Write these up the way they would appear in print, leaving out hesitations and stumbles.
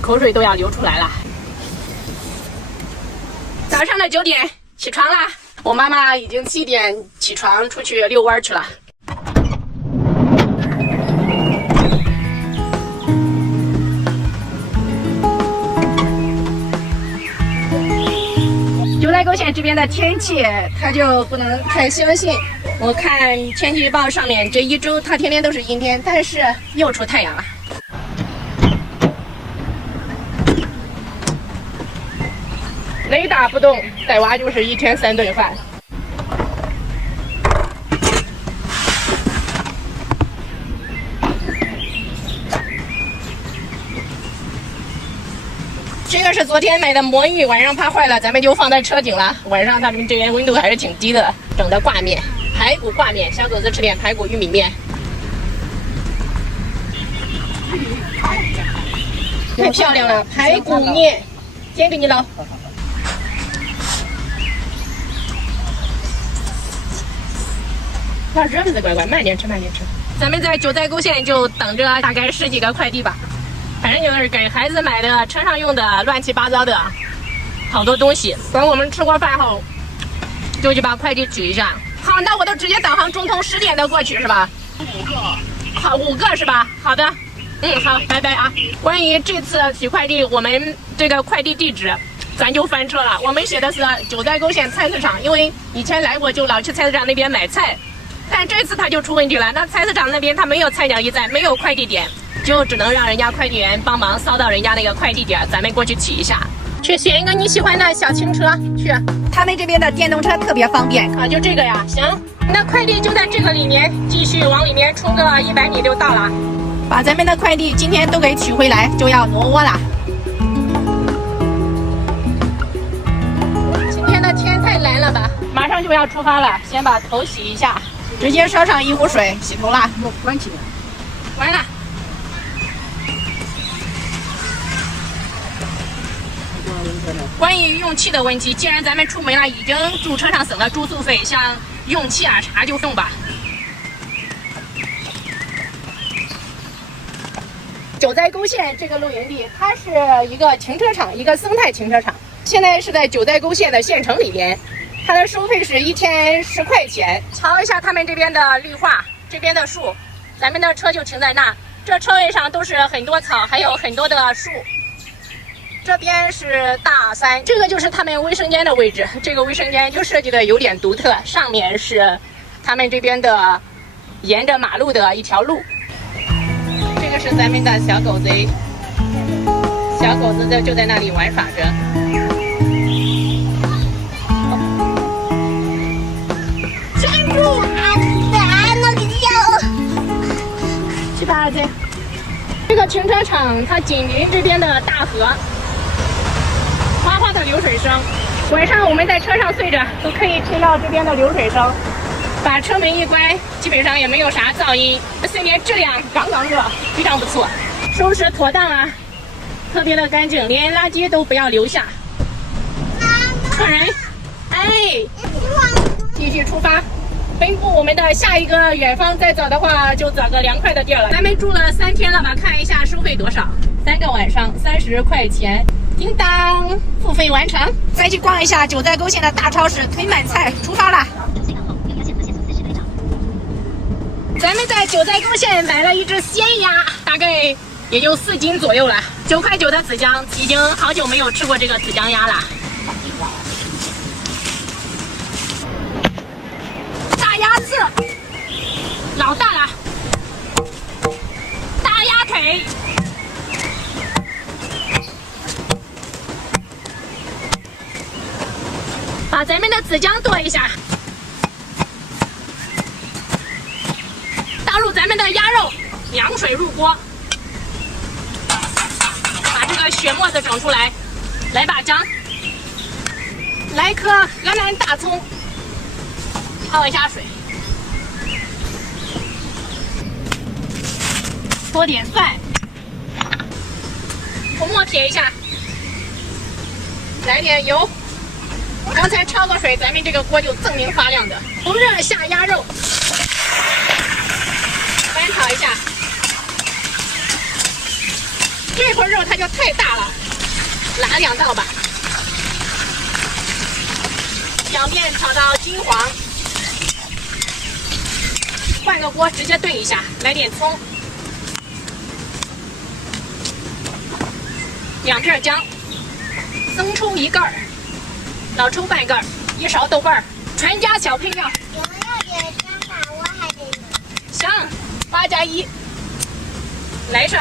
口水都要流出来了。早上的9点起床啦，我妈妈已经7点起床出去遛弯去了。九寨沟县这边的天气，它就不能太相信。我看天气预报上面这1周它天天都是阴天，但是又出太阳了。雷打不动，带娃就是1天3顿饭。这个是昨天买的魔芋，晚上怕坏了，咱们就放在车顶了。晚上他们这边温度还是挺低的。整的挂面，排骨挂面，小狗子吃点排骨玉米面。太漂亮了，排骨面，先给你捞。哇，热死乖乖，慢点吃，慢点吃。咱们在九寨沟县就等着大概10几个快递吧。反正就是给孩子买的车上用的乱七八糟的好多东西。等我们吃过饭后，就去把快递取一下。好，那我都直接导航中通10点的过去是吧？5个。好，5个是吧？好的。好，拜拜啊。关于这次取快递，我们这个快递地址咱就翻车了。我们写的是九寨沟县菜市场，因为以前来过就老去菜市场那边买菜，但这次它就出问题了。那菜市场那边它没有菜鸟驿站，没有快递点。就只能让人家快递员帮忙捎到人家那个快递点，咱们过去取一下。去选一个你喜欢的小轻车去，他们这边的电动车特别方便啊，就这个呀。行，那快递就在这个里面，继续往里面冲个100米就到了。把咱们的快递今天都给取回来，就要挪窝了。今天的天太蓝了吧，马上就要出发了，先把头洗一下，直接烧上1壶水洗头了。关起来，完了。关于用气的问题，既然咱们出门了，已经住车上省了住宿费，像用气啊啥就用吧。九寨沟县这个露营地，它是一个停车场，一个生态停车场。现在是在九寨沟县的县城里面，它的收费是1天10块钱。瞧一下他们这边的绿化，这边的树，咱们的车就停在那。这车位上都是很多草，还有很多的树。这边是大山，这个就是他们卫生间的位置。这个卫生间就设计的有点独特，上面是他们这边的沿着马路的一条路。这个是咱们的小狗子，小狗子就在那里玩耍着。站住！去吧，儿子。这个停车场它紧邻这边的大河。哗哗的流水声，晚上我们在车上睡着都可以听到这边的流水声。把车门一关，基本上也没有啥噪音，睡眠质量杠杠的，非常不错。收拾妥当啊，特别的干净，连垃圾都不要留下。客人，继续出发，奔赴我们的下一个远方。再走的话，就找个凉快的地儿了。咱们住了3天了吧？看一下收费多少？3个晚上30块钱。叮当，付费完成。再去逛一下九寨沟县的大超市，囤满菜，出发了。咱们在九寨沟县买了一只鲜鸭，大概也就4斤左右了，9块9的紫姜，已经好久没有吃过这个紫姜鸭了。大鸭子，老大了。大鸭腿。把咱们的紫姜剁一下，倒入咱们的鸭肉，凉水入锅，把这个血沫子整出来，来把姜，来颗河南大葱，泡一下水，拨点蒜，涂抹撇一下，来点油。刚才焯过水，咱们这个锅就锃明发亮的。红热下鸭肉，翻炒一下，这块肉它就太大了，来2道吧。表面炒到金黄，换个锅直接炖一下，来点葱，2片姜，生抽1盖，老抽半盖，1勺豆瓣，全家小配料。我们要点姜吧，我还得有。香，8加1，来上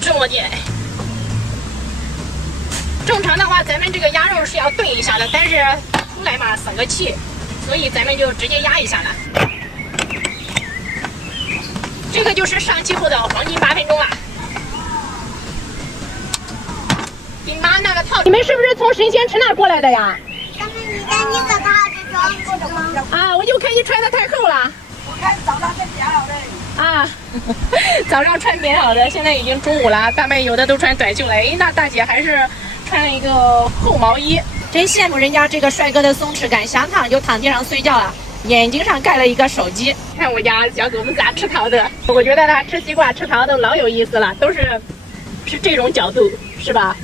这么点。正常的话，咱们这个鸭肉是要炖一下的，但是出来嘛省个气，所以咱们就直接压一下了。这个就是上气后的黄金8分钟了。你妈那个套，你们是不是从神仙池那过来的呀？咱们你在那个套子装啊，我就看你穿的太厚了。我看早上穿棉袄的。啊，早上穿棉袄的，现在已经中午了，大妹有的都穿短袖了。哎，那大姐还是穿了一个厚毛衣，真羡慕人家这个帅哥的松弛感，想躺就躺地上睡觉了，眼睛上盖了一个手机。看我家小狗子咋吃桃的，我觉得它吃西瓜吃桃都老有意思了，都是这种角度，是吧？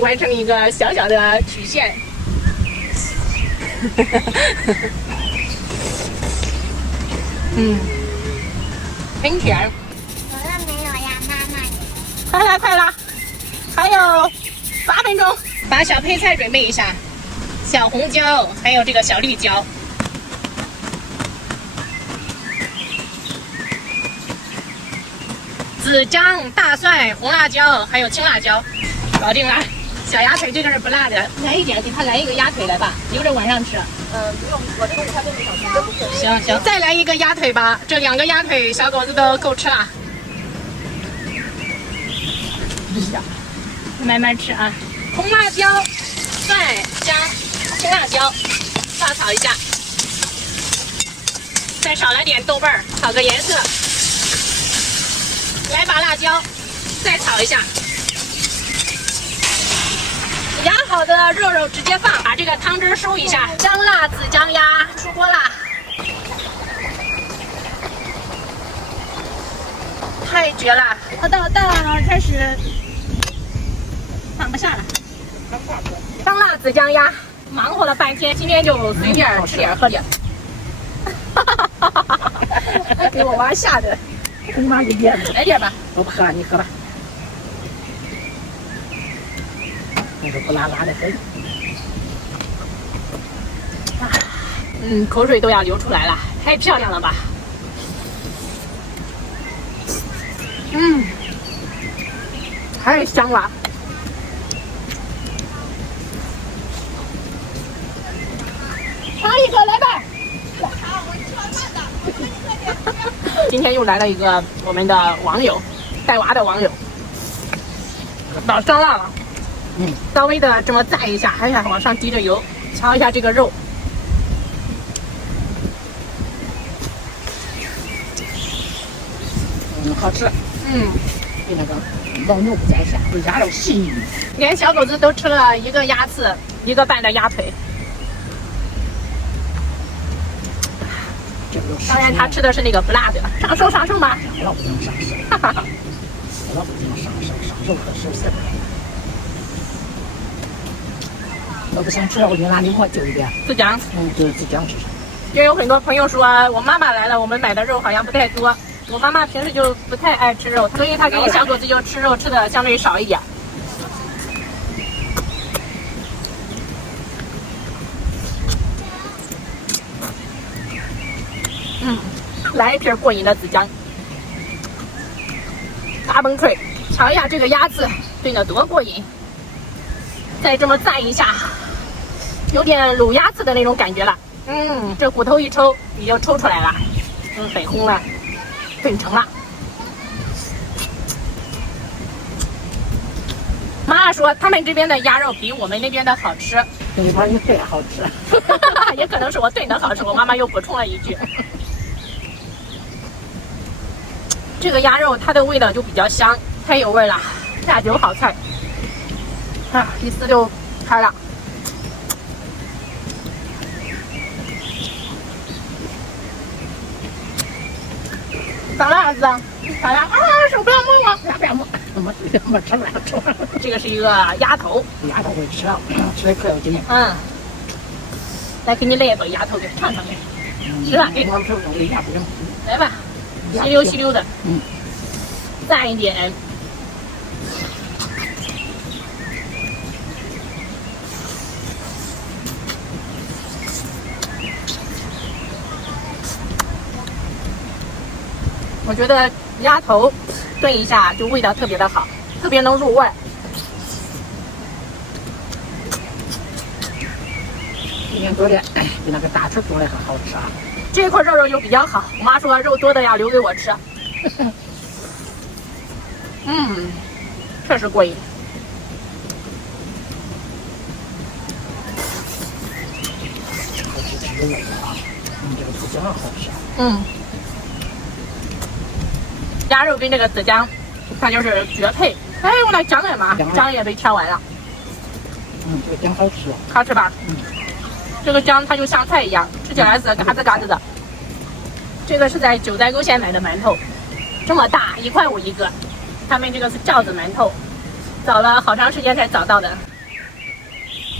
完成一个小小的曲线。很甜。有了没有呀，妈妈？快了，快了，还有8分钟。把小配菜准备一下，小红椒，还有这个小绿椒。紫姜、大蒜、红辣椒，还有青辣椒，搞定了。小鸭腿这个是不辣的，来一点，给它来一个鸭腿来吧，留着晚上吃。不用，我这个午餐都没少吃，这不是。行行，再来一个鸭腿吧，这2个鸭腿小狗子都够吃了。慢慢吃啊。红辣椒、蒜香、青辣椒，大炒一下，再少来点豆瓣儿，炒个颜色。来把辣椒，再炒一下。压好的肉直接放，把这个汤汁收一下。香辣子姜鸭出锅啦！太绝了！到开始放不下了。香辣子姜鸭，忙活了半天，今天就随便吃点喝点。给我妈吓的。你妈一点来点吧。我不喝了，你喝吧。那个不辣辣的很。口水都要流出来了，太漂亮了吧？太香了。尝一个来吧。今天又来了一个我们的网友，带娃的网友，老香辣了。稍微的这么蘸一下，还想往上滴着油，尝一下这个肉。好吃。比那个老牛不在线，这鸭肉细腻。连小狗子都吃了1个鸭翅，1个半的鸭腿。当然，他吃的是那个不辣的。上手上手吧。我老不能上手。我老不能上手，上手可受事。我不想吃了，我就拿你给我就一点。自姜。就是自姜吃上。也有很多朋友说，我妈妈来了，我们买的肉好像不太多。我妈妈平时就不太爱吃肉，所以她给小狗子就吃肉吃的相对少一点。来一瓶过瘾的子姜，大崩脆，尝一下这个鸭翅炖的多过瘾。再这么蘸一下，有点卤鸭翅的那种感觉了。这骨头一抽，你就抽出来了。粉红了，炖成了。妈说他们这边的鸭肉比我们那边的好吃。你妈你炖好吃。也可能是我炖的好吃，我妈妈又补充了一句。这个鸭肉它的味道就比较香，太有味了，下酒好菜。一撕就开了。长辣子，大家手不要摸我，不要摸，没吃不了，吃完了。这个是一个鸭头，丫头会吃啊，吃的可有劲。来给你来一个鸭头给尝尝看，是吧？我手用的鸭不用。来吧，吸溜吸溜的，蘸一点。我觉得鸭头炖一下就味道特别的好，特别能入味。今天做的比那个大厨做的还好吃啊。这块肉就比较好，我妈说肉多的要留给我吃。确实过瘾。好吃吃的味道啊，这个醋酱好吃。鸭肉跟这个紫姜，它就是绝配。哎，我那姜在嘛？姜也被挑完了。这个姜好吃。好吃吧？这个姜它就像菜一样，吃起来是嘎子嘎子的。这个是在九寨沟县买的馒头，这么大，1块5一个。他们这个是臊子馒头，找了好长时间才找到的，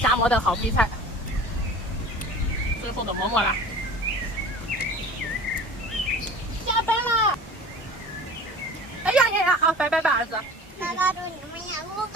夹馍的好配菜。最后的馍馍了，下班了。哎呀呀呀，好，拜拜吧，儿子。爸爸祝你们养路